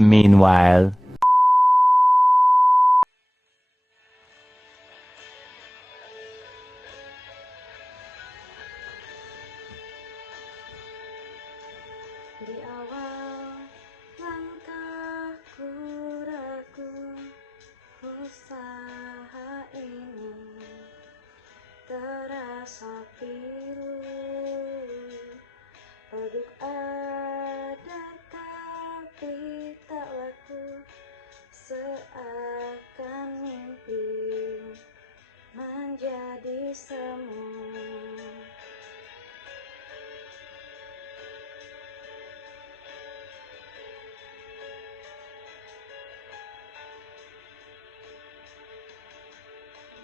Meanwhile. Di awal langkahku ragu, usaha ini terasa pilu. Produk ada tapi tak laku, seakan mimpi menjadi semu.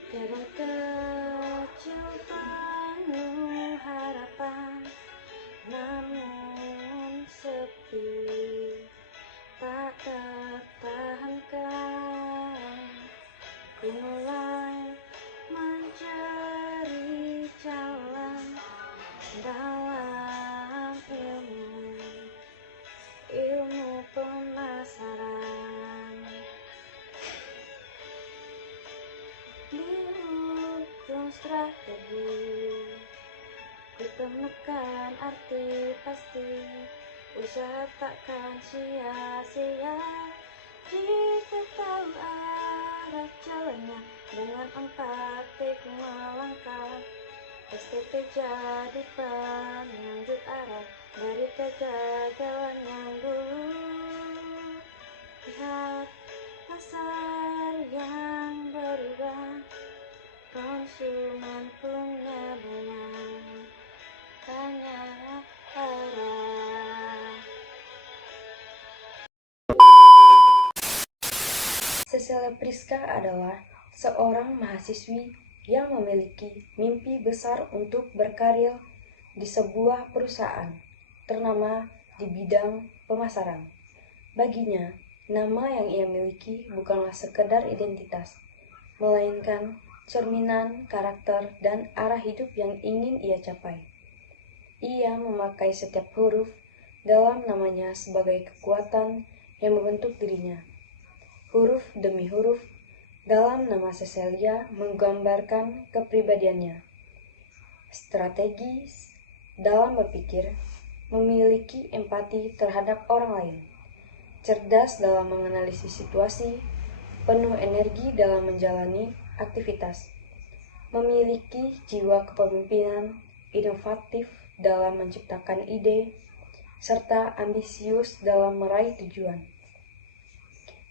Gadang kecil penuh harapan, namun sepi tak tertahankan. Ku mulai mencari jalan dalam ilmu pemasaran. Di ujung strategi ku temukan arti pasti, usaha takkan sia-sia jika tahu arah jalannya. Dengan empati ku melangkah, STP jadi penunjuk arah dari kegagalan yang dulu. Lihat pasar yang berubah, konsumen punya banyak arah. Cecilia Priska adalah seorang mahasiswi yang memiliki mimpi besar untuk berkarir di sebuah perusahaan ternama di bidang pemasaran. Baginya, nama yang ia miliki bukanlah sekedar identitas, melainkan cerminan karakter dan arah hidup yang ingin ia capai. Ia memakai setiap huruf dalam namanya sebagai kekuatan yang membentuk dirinya. Huruf demi huruf dalam nama Cecilia menggambarkan kepribadiannya. Strategis dalam berpikir, memiliki empati terhadap orang lain, cerdas dalam menganalisis situasi, penuh energi dalam menjalani aktivitas, memiliki jiwa kepemimpinan, inovatif dalam menciptakan ide, serta ambisius dalam meraih tujuan.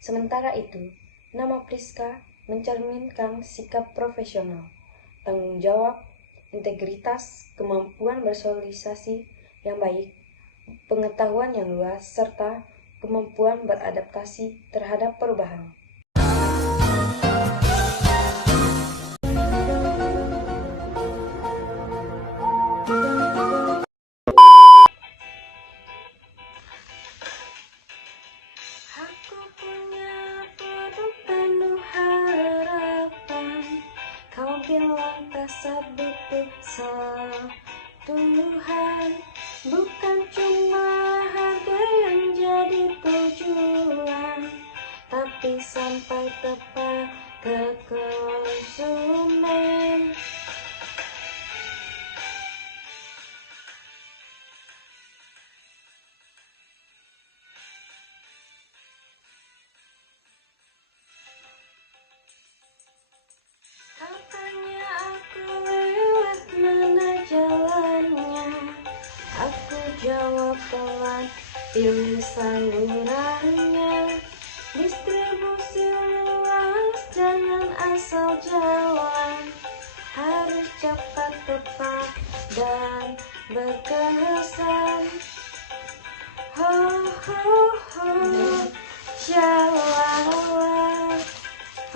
Sementara itu, nama Priska mencerminkan sikap profesional, tanggung jawab, integritas, kemampuan bersosialisasi yang baik, pengetahuan yang luas, serta kemampuan beradaptasi terhadap perubahan. Aku punya produk penuh harapan, kau bilang kasat butuh sentuhan, bukan cuma harga yang jadi tujuan, tapi sampai tepat ke konsumen. Katanya aku lewat mana jalannya, aku jawab pelan, pilih salurannya. Distribusi luas, jangan asal jalan, harus cepat, tepat, dan berkesan. Ho ho ho, jalan,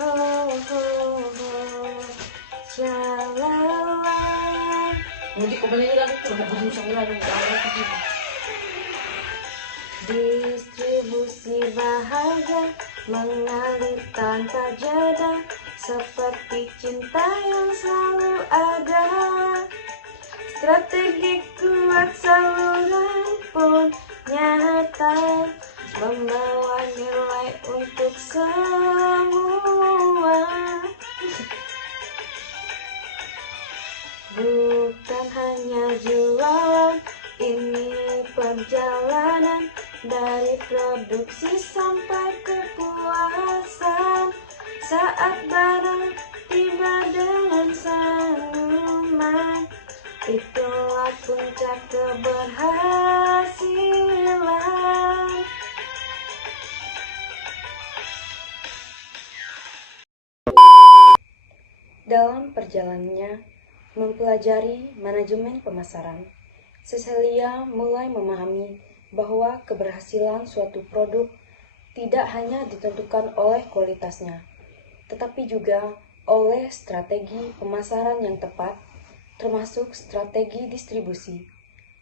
ho ho ho, jalan. Hindi ko ba nila ito? Hindi ko Distribusi bahagia mengalir tanpa jeda, seperti cinta yang selalu ada. Strategi kuat saluran pun nyata, membawa nilai untuk semua. Bukan hanya jualan, ini perjalanan dari produksi sampai kepuasan. Saat barang tiba dengan senyuman, itulah puncak keberhasilan. Dalam perjalanannya mempelajari manajemen pemasaran, Cecilia mulai memahami bahwa keberhasilan suatu produk tidak hanya ditentukan oleh kualitasnya, tetapi juga oleh strategi pemasaran yang tepat, termasuk strategi distribusi,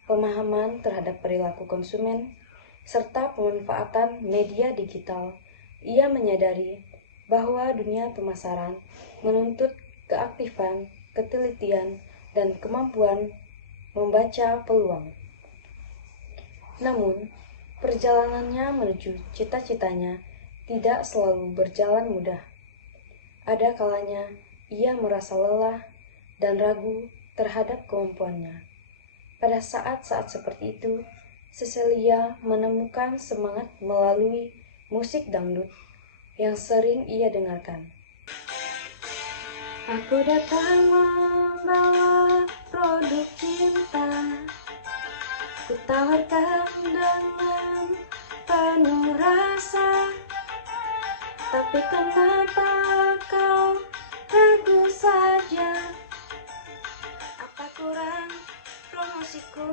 pemahaman terhadap perilaku konsumen, serta pemanfaatan media digital. Ia menyadari bahwa dunia pemasaran menuntut keaktifan, ketelitian, dan kemampuan membaca peluang. Namun, perjalanannya menuju cita-citanya tidak selalu berjalan mudah. Ada kalanya ia merasa lelah dan ragu terhadap kemampuannya. Pada saat-saat seperti itu, Cecilia menemukan semangat melalui musik dangdut yang sering ia dengarkan. Aku datang membawa produk cinta, ku tawarkan dengan penuh rasa. Tapi kenapa kau ragu saja? Apa kurang promosiku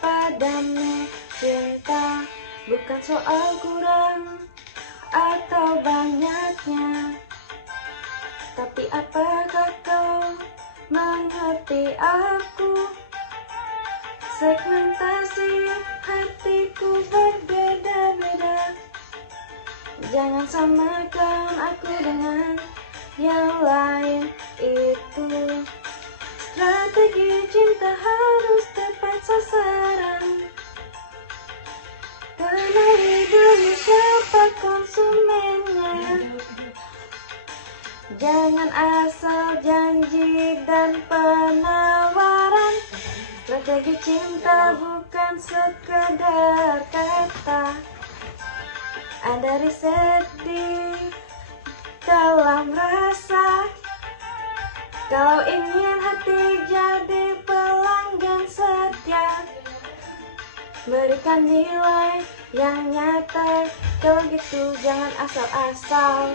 padamu? Cinta bukan soal kurang atau banyaknya, tapi apakah kau mengerti aku? Segmentasi hatiku berbeda-beda. Jangan samakan aku dengan yang lain itu. Strategi cinta harus tepat sasaran. Kenali dulu siapa konsumennya. Jangan asal janji dan penawaran. Strategi cinta bukan sekedar kata. Ada riset di dalam rasa. Kalau ingin hati jadi pelanggan setia, berikan nilai yang nyata. Kalau gitu jangan asal-asal.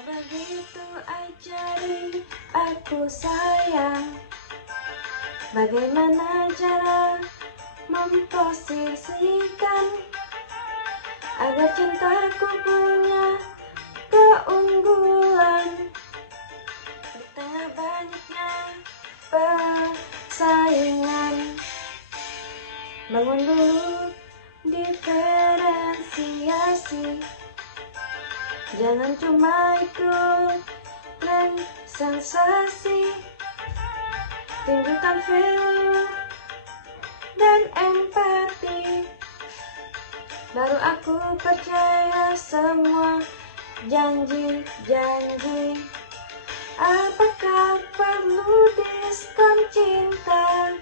Begitu ajari aku sayang, bagaimana cara memposisikan agar cintaku punya keunggulan di tengah banyaknya persaingan. Bangun dulu diferensiasi, jangan cuma ikut tren sensasi. Tunjukkan value dan empati, baru aku percaya semua janji-janji. Apakah perlu diskon cinta?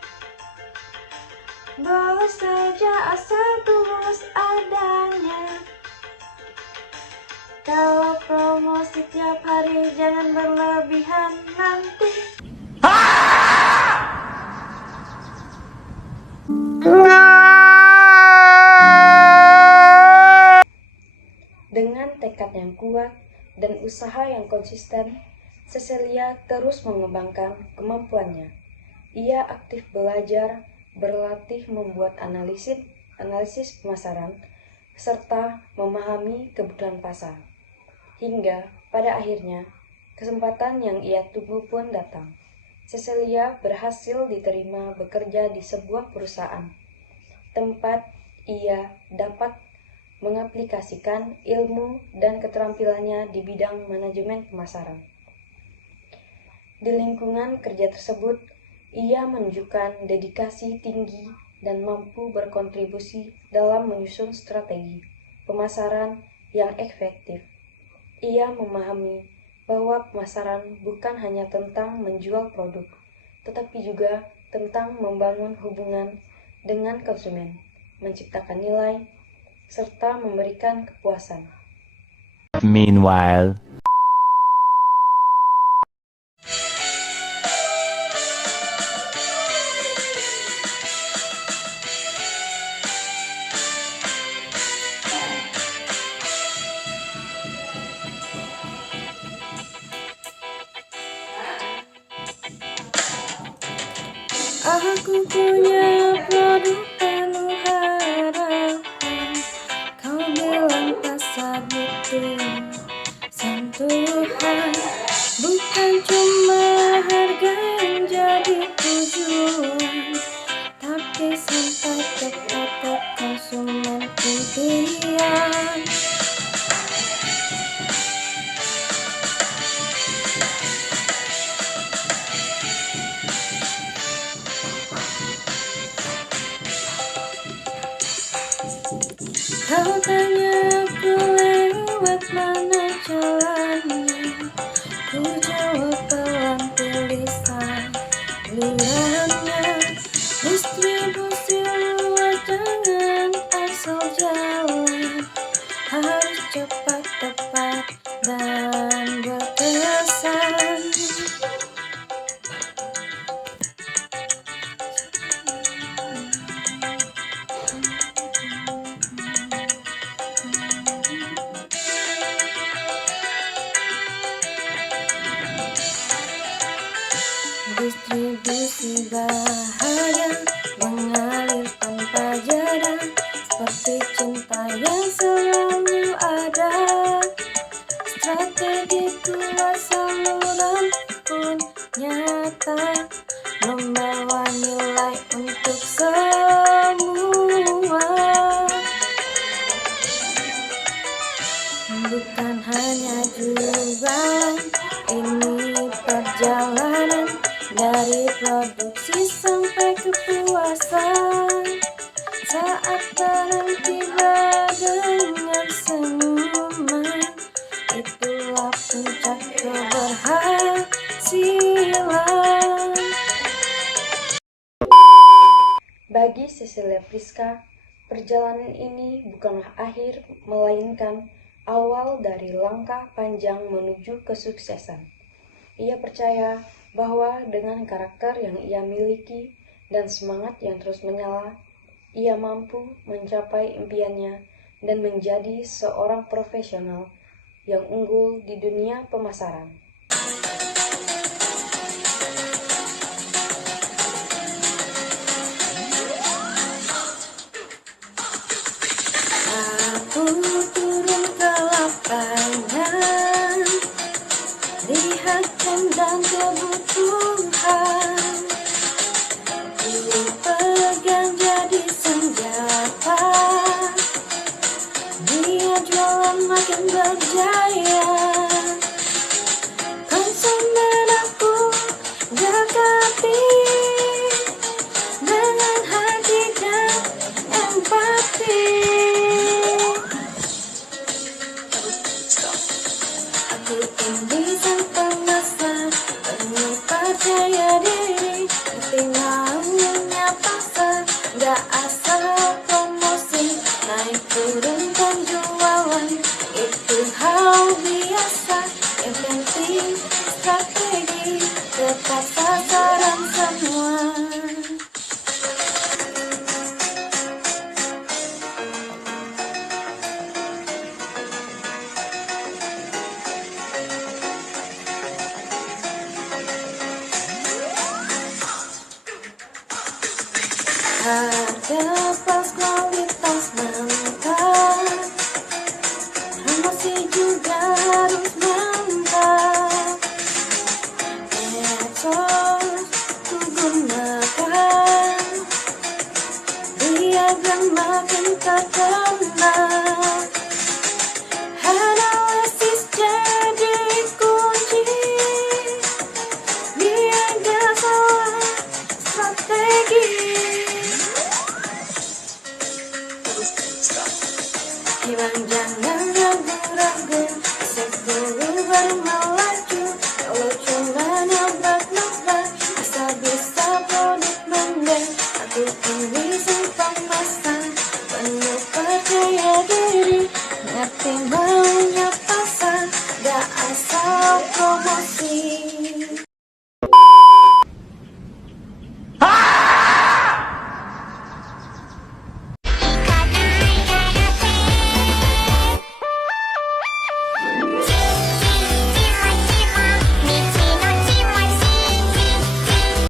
Boleh saja asal tulus adanya. Kalau promosi tiap hari jangan berlebihan nanti. Dengan tekad yang kuat dan usaha yang konsisten, Cecilia terus mengembangkan kemampuannya. Ia aktif belajar, berlatih membuat analisis pemasaran, serta memahami kebutuhan pasar. Hingga pada akhirnya, kesempatan yang ia tunggu pun datang. Cecilia berhasil diterima bekerja di sebuah perusahaan, tempat ia dapat mengaplikasikan ilmu dan keterampilannya di bidang manajemen pemasaran. Di lingkungan kerja tersebut, ia menunjukkan dedikasi tinggi dan mampu berkontribusi dalam menyusun strategi pemasaran yang efektif. Ia memahami bahwa pemasaran bukan hanya tentang menjual produk, tetapi juga tentang membangun hubungan dengan konsumen, menciptakan nilai, serta memberikan kepuasan. Meanwhile, aku punya produk penuh harapan. Kau bilang pasar butuh sentuhan, bukan cuma harga yang jadi tujuan, tapi sampai tepat ke konsumen impian. Kau tanya aku lewat mana jalannya, ku jawab pelan tulisan lirannya. Distribusi luar jangan asal jalan, harus cepat, tepat, dan berkesan. Distribusi bahagia mengalir tanpa jeda, seperti cinta yang selalu ada. Strategi tua saluran pun nyata, membawa nilai untuk semua. Bukan hanya jualan, ini perjalanan dari produksi sampai kepuasan. Saat barang tiba dengan senyuman, itulah puncak keberhasilan. Bagi Cecilia Priska, perjalanan ini bukanlah akhir, melainkan awal dari langkah panjang menuju kesuksesan. Ia percaya bahwa dengan karakter yang ia miliki dan semangat yang terus menyala, ia mampu mencapai impiannya dan menjadi seorang profesional yang unggul di dunia pemasaran. Aku turun ke lapangan, lihat dan kebutuhan, dipegang jadi senjata. Dia jualan makin berjaya, konsumen aku dekati dengan hati dan empati. Aku ini sang pemesan, penuh percaya diri, tinggal menyapa pasar, gak asal promosi, naik turun penjualan, itu hal biasa. Yang penting strategi, tepat sasaran semua. Harga plus kualitas mantap, promosi juga harus mantap. Medsos ku gunakan biar makin terkenal.